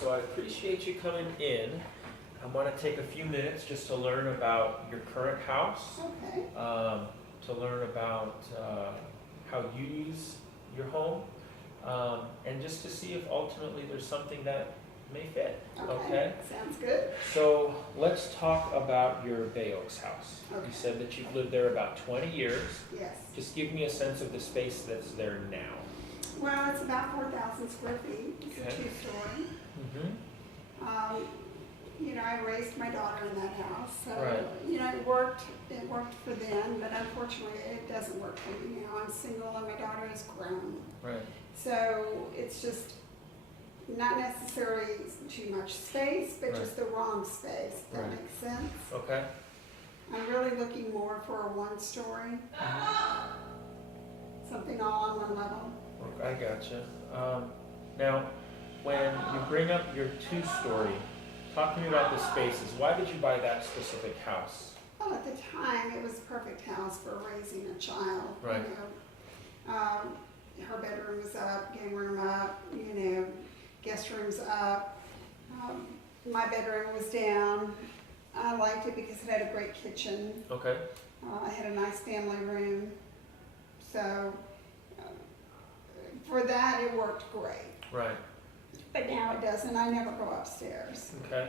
So I appreciate you coming in. I want to take a few minutes just to learn about your current house, Okay. to learn about how you use your home, and just to see if ultimately there's something that may fit. Okay? Sounds good. So let's talk about your Bay Oaks house. Okay. You said that you've lived there about 20 years. Yes. Just give me a sense of the space that's there now. Well, it's about 4,000 square feet. It's Okay. a two-story. Mm-hmm. I raised my daughter in that house, so Right. it worked for them, but unfortunately it doesn't work for me now. I'm single and my daughter is grown. Right. So it's just not necessarily too much space, but Right. just the wrong space, if that Right. makes sense. Okay. I'm really looking more for a one-story, something all on one level. I gotcha. Now, when you bring up your two-story, talk to me about the spaces. Why did you buy that specific house? Well, at the time, it was a perfect house for raising a child. Right. Her bedroom was up, game room up, guest rooms up. My bedroom was down. I liked it because it had a great kitchen. Okay. I had a nice family room. So for that, it worked great. Right. But now it doesn't. I never go upstairs. Okay.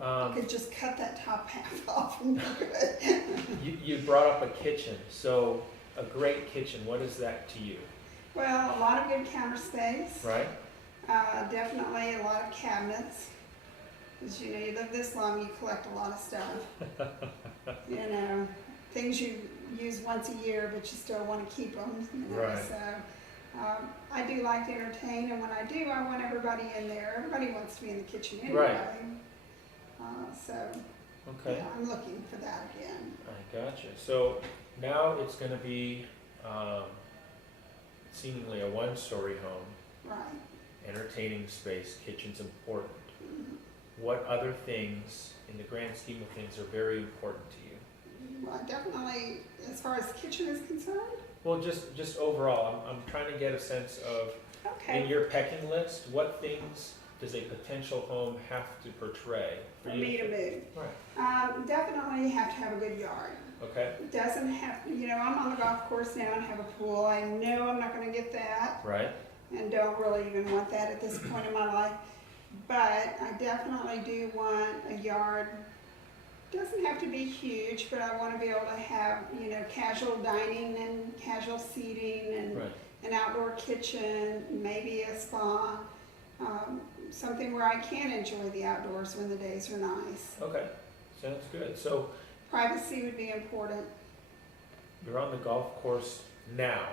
I could just cut that top half off and be good. You brought up a kitchen. So a great kitchen, what is that to you? Well, a lot of good counter space. Right? Definitely a lot of cabinets. As you live this long, you collect a lot of stuff. Things you use once a year, but you still want to keep them. Right. So I do like to entertain, and when I do, I want everybody in there. Everybody wants to be in the kitchen anyway. Right. Okay. Yeah, I'm looking for that again. I gotcha. So now it's going to be seemingly a one-story home, Right. entertaining space, kitchen's important. Mhm. What other things, in the grand scheme of things, are very important to you? Well, definitely, as far as the kitchen is concerned. Well, just overall, I'm trying to get a sense of, Okay. in your pecking list, what things does a potential home have to portray For me to move. Right. Definitely have to have a good yard. Okay. It doesn't have, I'm on the golf course now and have a pool. I know I'm not gonna get that Right. and don't really even want that at this point in my life. But I definitely do want a yard. Doesn't have to be huge, but I wanna be able to have, casual dining and casual seating and Right. an outdoor kitchen, maybe a spa. Something where I can enjoy the outdoors when the days are nice. Okay. Sounds good. So Privacy would be important. you're on the golf course now.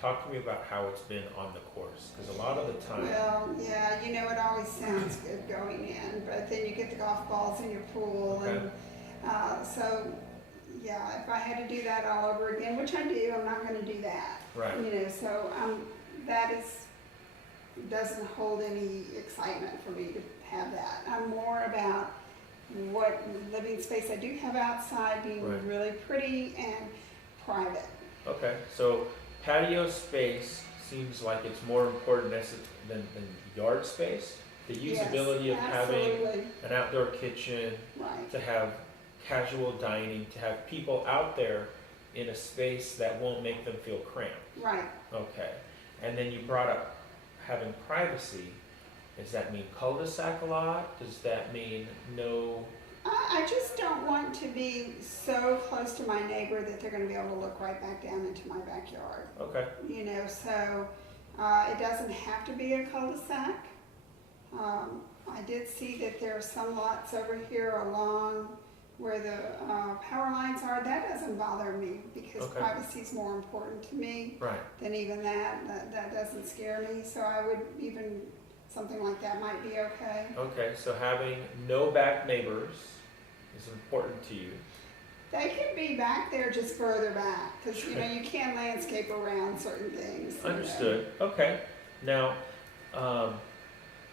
Talk to me about how it's been on the course, because a lot of the time. Well, yeah, it always sounds good going in, but then you get the golf balls in your pool, Okay. and if I had to do that all over again, which I do, I'm not going to do that. Right. So that doesn't hold any excitement for me to have that. I'm more about what living space I do have outside being Right. really pretty and private. Okay. So patio space seems like it's more important than yard space. The usability Yes, of having absolutely. an outdoor kitchen, Right. to have casual dining, to have people out there in a space that won't make them feel cramped. Right. Okay. And then you brought up having privacy. Does that mean cul-de-sac a lot? Does that mean no? I just don't want to be so close to my neighbor that they're going to be able to look right back down into my backyard. Okay. So it doesn't have to be a cul-de-sac. I did see that there are some lots over here along where the power lines are. That doesn't bother me because Okay. privacy is more important to me Right. than even that. That doesn't scare me. So I would something like that might be okay. Okay. So having no back neighbors is important to you. They can be back there just further back because you can landscape around certain things. Understood. Okay. Now,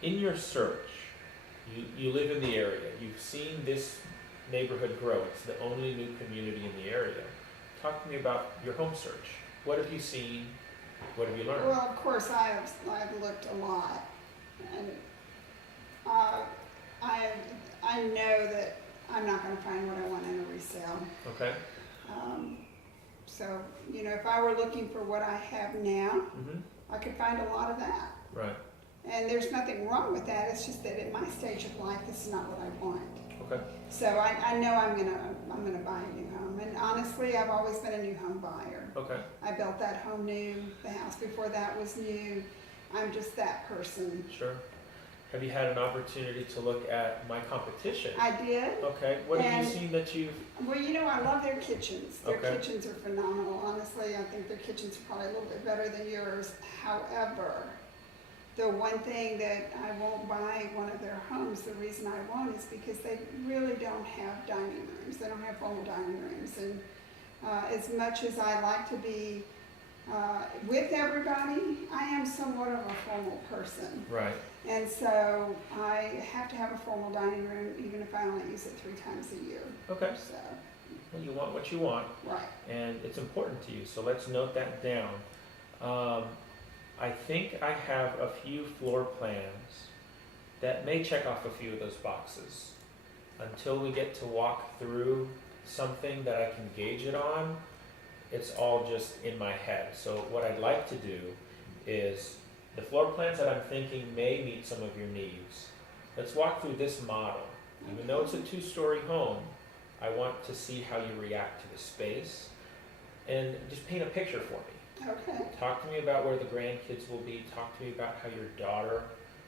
in your search, you live in the area. You've seen this neighborhood grow. It's the only new community in the area. Talk to me about your home search. What have you seen? What have you learned? Well, of course, I've looked a lot, and I know that I'm not gonna find what I want in a resale. Okay. So, you know, if I were looking for what I have now, Mhm. I could find a lot of that. Right. And there's nothing wrong with that, it's just that at my stage of life, this is not what I want. Okay. So I know I'm gonna buy a new home, and honestly, I've always been a new home buyer. Okay. I built that home new, the house before that was new, I'm just that person. Sure. Have you had an opportunity to look at my competition? I did. Okay. What have you And- seen that you've? Well, you know, I love their kitchens. Their Okay. kitchens are phenomenal. Honestly, I think their kitchens are probably a little bit better than yours. However, the one thing that I won't buy one of their homes, the reason I won't is because they really don't have dining rooms. They don't have formal dining rooms. And as much as I like to be with everybody, I am somewhat of a formal person. Right. And so I have to have a formal dining room, even if I only use it 3 times a year. Okay. So, Well, you want what you want, right. and it's important to you. So let's note that down. I think I have a few floor plans that may check off a few of those boxes. Until we get to walk through something that I can gauge it on, it's all just in my head. So what I'd like to do is the floor plans that I'm thinking may meet some of your needs. Let's walk through this model. Even though it's a 2-story home, I want to see how you react to the space and just paint a picture for me. Okay. Talk to me about where the grandkids will be. Talk to me about how your daughter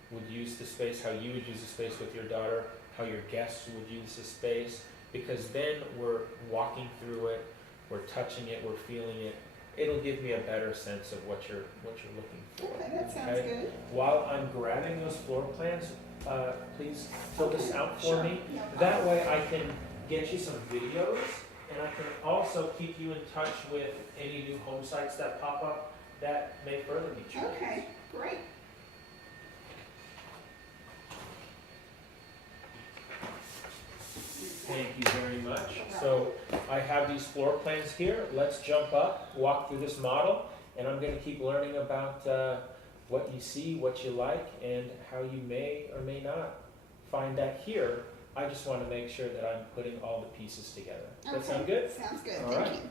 would use the space, how you would use the space with your daughter, how your guests would use the space, because then we're walking through it, we're touching it, we're feeling it. It'll give me a better sense of what you're looking for. Okay, that sounds good. While I'm grabbing those floor plans, please fill this out for Sure. me. No problem. That way I can get you some videos, and I can also keep you in touch with any new home sites that pop up that may further meet your needs. Okay, great. Thank you very much. So I have these floor plans here. Let's jump up, walk through this model, and I'm going to keep learning about what you see, what you like, and how you may or may not find that here. I just want to make sure that I'm putting all the pieces together. Does that sound good? Sounds good, All thank right. you.